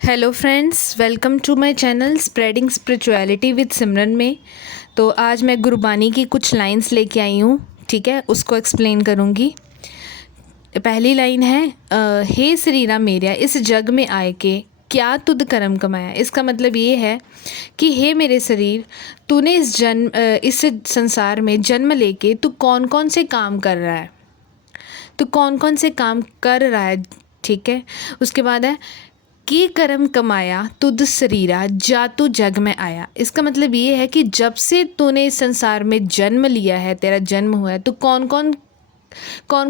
Hello friends, welcome to my channel spreading spirituality with Simran में। तो आज मैं गुरबानी की कुछ लाइंस लेके आई हूँ। ठीक है, उसको एक्सप्लेन करूँगी। पहली लाइन है हे श्री राम मेरिया इस जग में आए के क्या तुद कर्म कमाया। इसका मतलब ये है कि हे मेरे शरीर, तूने इस संसार में जन्म लेके तू कौन कौन से काम कर रहा है, तू कौन कौन से काम कर रहा है। ठीक है, उसके बाद है कि कर्म कमाया तुद शरीरा जा तू जग में आया। इसका मतलब ये है कि जब से तूने इस संसार में जन्म लिया है, तेरा जन्म हुआ है, तो कौन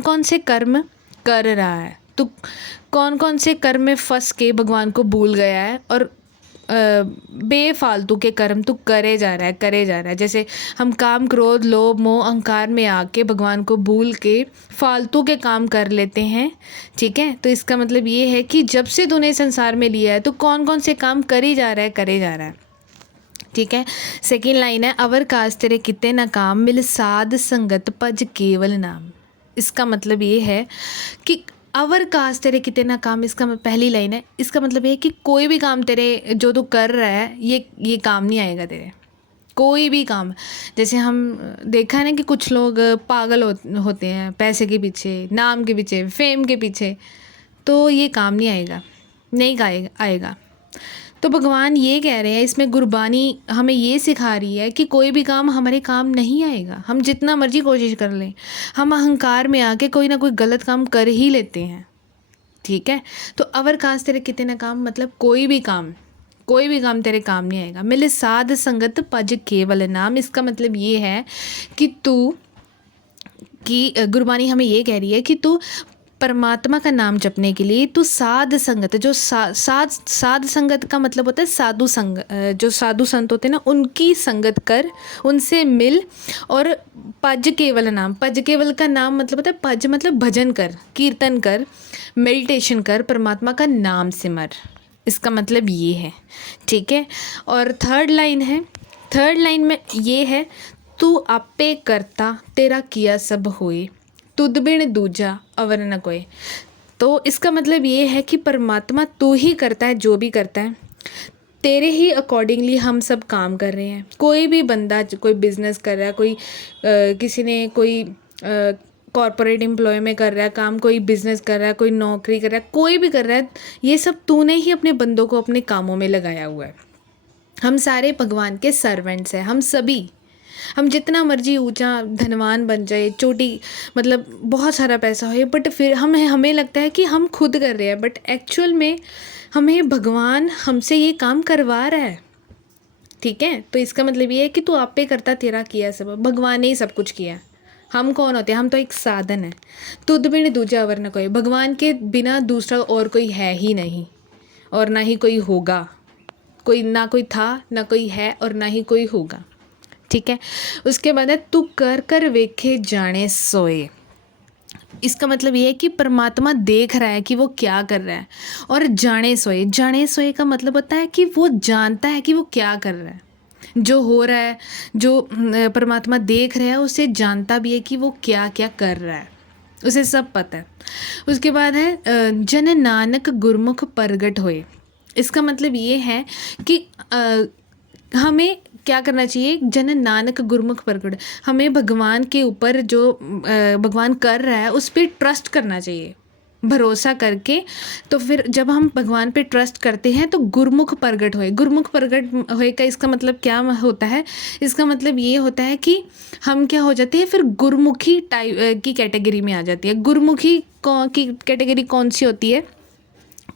कौन से कर्म कर रहा है, तो कौन कौन से कर्म में फंस के भगवान को भूल गया है और बेफालतू के कर्म तू करे जा रहा है। जैसे हम काम, क्रोध, लोभ, मोह, अहंकार में आके भगवान को भूल के फालतू के काम कर लेते हैं। ठीक है, तो इसका मतलब ये है कि जब से तूने संसार में लिया है तो कौन कौन से काम करे जा रहा है। ठीक है, सेकेंड लाइन है अवर काज तेरे किते ना काम मिल साध संगत पज केवल नाम। इसका मतलब ये है कि अवर काज तेरे किते ना काम, इसका पहली लाइन है, इसका मतलब ये है कि कोई भी काम तेरे जो तू कर रहा है ये काम नहीं आएगा तेरे। कोई भी काम, जैसे हम देखा है ना कि कुछ लोग पागल होते हैं पैसे के पीछे, नाम के पीछे, फेम के पीछे, तो ये काम नहीं आएगा, नहीं आएगा। तो भगवान ये कह रहे हैं, इसमें गुरबानी हमें ये सिखा रही है कि कोई भी काम हमारे काम नहीं आएगा। हम जितना मर्जी कोशिश कर लें, हम अहंकार में आके कोई ना कोई गलत काम कर ही लेते हैं। ठीक है, तो अवर काज तेरे कितने ना काम, मतलब कोई भी काम तेरे काम नहीं आएगा। मिले साध संगत पज केवल नाम। इसका मतलब ये है कि गुरबानी हमें ये कह रही है कि तू परमात्मा का नाम जपने के लिए तू साध संगत, जो साध संगत का मतलब होता है साधु संग, जो साधु संत होते हैं ना, उनकी संगत कर, उनसे मिल। और पज केवल नाम, पज केवल का नाम मतलब होता है पज मतलब भजन कर, कीर्तन कर, मेडिटेशन कर, परमात्मा का नाम सिमर। इसका मतलब ये है। ठीक है, और थर्ड लाइन में ये है तू आपे करता तेरा किया सब होए तुद बिन दूजा अवर न कोई। तो इसका मतलब ये है कि परमात्मा तू ही करता है, जो भी करता है तेरे ही अकॉर्डिंगली हम सब काम कर रहे हैं। कोई भी बंदा कोई बिजनेस कर रहा है, कोई किसी ने कोई कॉरपोरेट एम्प्लॉय में कर रहा है काम, कोई बिजनेस कर रहा है, कोई नौकरी कर रहा है, कोई भी कर रहा है, ये सब तूने ही अपने बंदों को अपने कामों में लगाया हुआ है। हम सारे भगवान के सर्वेंट्स हैं, हम सभी। हम जितना मर्जी ऊंचा धनवान बन जाए, चोटी मतलब बहुत सारा पैसा हो, बट फिर हमें लगता है कि हम खुद कर रहे हैं, बट एक्चुअल में हमें भगवान हमसे ये काम करवा रहा है। ठीक है, तो इसका मतलब ये है कि तू आप पे करता तेरा किया सब, भगवान ने ही सब कुछ किया। हम कौन होते हैं, हम तो एक साधन है। तुद बिन दूजा अवर न कोई, भगवान के बिना दूसरा और कोई है ही नहीं और ना ही कोई होगा। कोई ना, कोई था ना कोई है और ना ही कोई होगा। ठीक है, उसके बाद है तू कर कर वेखे जाने सोए। इसका मतलब ये है कि परमात्मा देख रहा है कि वो क्या कर रहा है, और जाने सोए का मतलब होता है कि वो जानता है कि वो क्या कर रहा है, जो हो रहा है, जो परमात्मा देख रहा है उसे जानता भी है कि वो क्या क्या कर रहा है, उसे सब पता है। उसके बाद है जन नानक गुरमुख प्रगट होए। इसका मतलब ये है कि हमें क्या करना चाहिए, जन नानक गुरमुख प्रगट, हमें भगवान के ऊपर जो भगवान कर रहा है उस पर ट्रस्ट करना चाहिए, भरोसा करके। तो फिर जब हम भगवान पे ट्रस्ट करते हैं तो गुरमुख प्रगट होए का इसका मतलब क्या होता है, इसका मतलब ये होता है कि हम क्या हो जाते हैं, फिर गुरमुखी टाइप की कैटेगरी में आ जाती है। गुरमुखी की कैटेगरी कौन सी होती है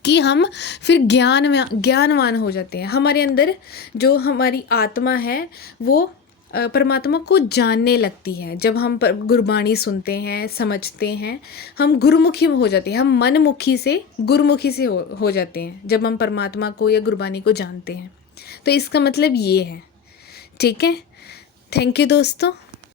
कि हम फिर ज्ञानवान हो जाते हैं। हमारे अंदर जो हमारी आत्मा है वो परमात्मा को जानने लगती है। जब हम गुरबाणी सुनते हैं, समझते हैं, हम गुरुमुखी हो जाते हैं, हम मनमुखी से गुरुमुखी से हो जाते हैं जब हम परमात्मा को या गुरबाणी को जानते हैं। तो इसका मतलब ये है। ठीक है, थैंक यू दोस्तों।